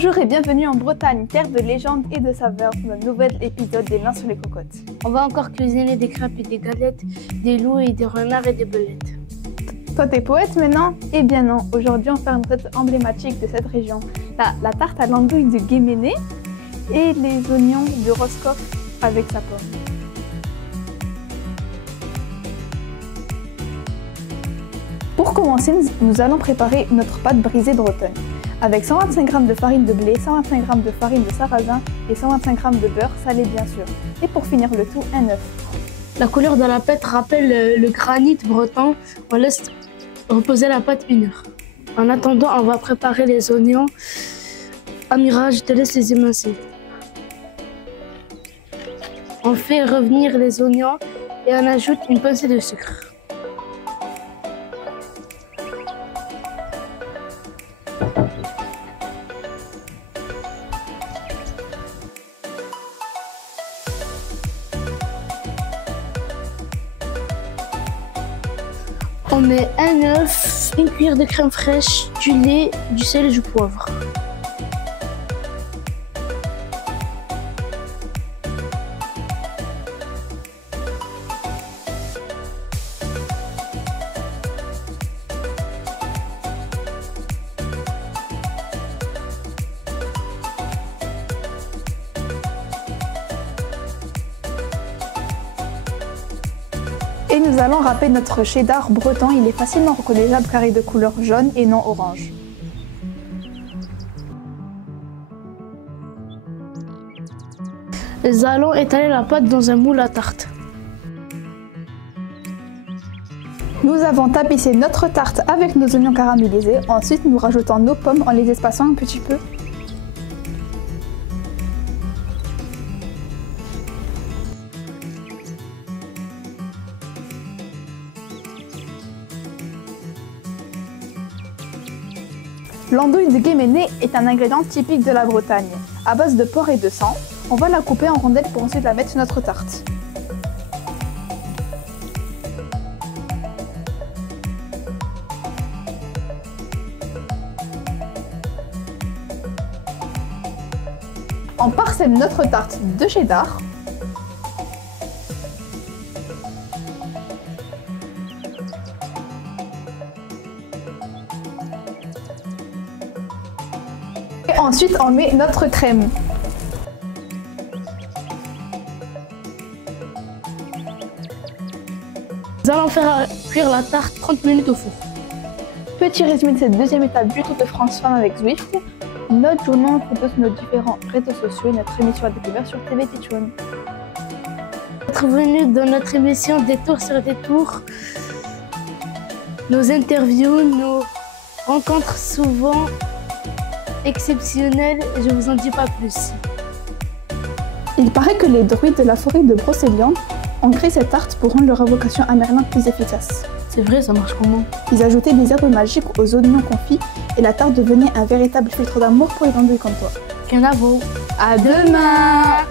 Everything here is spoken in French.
Bonjour et bienvenue en Bretagne, terre de légendes et de saveurs, pour notre nouvel épisode des mains sur les cocottes. On va encore cuisiner des crêpes et des galettes, des loups et des renards et des belettes. Toi t'es poète maintenant? Eh bien non, aujourd'hui on fait une recette emblématique de cette région. La tarte à l'andouille de Guéméné et les oignons de Roscoff avec sa pomme. Pour commencer, nous allons préparer notre pâte brisée bretonne avec 125 g de farine de blé, 125 g de farine de sarrasin et 125 g de beurre salé bien sûr. Et pour finir le tout, un œuf. La couleur de la pâte rappelle le granit breton. On laisse reposer la pâte 1 heure. En attendant, on va préparer les oignons. Amira, je te laisse les émincer. On fait revenir les oignons et on ajoute une pincée de sucre. On met un œuf, une cuillère de crème fraîche, du lait, du sel et du poivre. Et nous allons râper notre cheddar breton, il est facilement reconnaissable car il est de couleur jaune et non orange. Nous allons étaler la pâte dans un moule à tarte. Nous avons tapissé notre tarte avec nos oignons caramélisés, ensuite nous rajoutons nos pommes en les espaçant un petit peu. L'andouille de Guéméné est un ingrédient typique de la Bretagne. À base de porc et de sang, on va la couper en rondelles pour ensuite la mettre sur notre tarte. On parsème notre tarte de cheddar. Et ensuite, on met notre crème. Nous allons faire cuire la tarte 30 minutes au four. Petit résumé de cette deuxième étape du Tour de France Femmes avec Zwift. Notre journal propose nos différents réseaux sociaux et notre émission à découvrir sur TV Tichouane. Bienvenue dans notre émission Détour sur Détour. Nos interviews, nos rencontres souvent exceptionnelles, je vous en dis pas plus. Il paraît que les druides de la forêt de Brocéliande ont créé cette tarte pour rendre leur invocation amérinde plus efficace. C'est vrai, ça marche comment? Ils ajoutaient des herbes magiques aux oignons confits et la tarte devenait un véritable filtre d'amour pour les andouilles comme toi. Kenavo. À demain!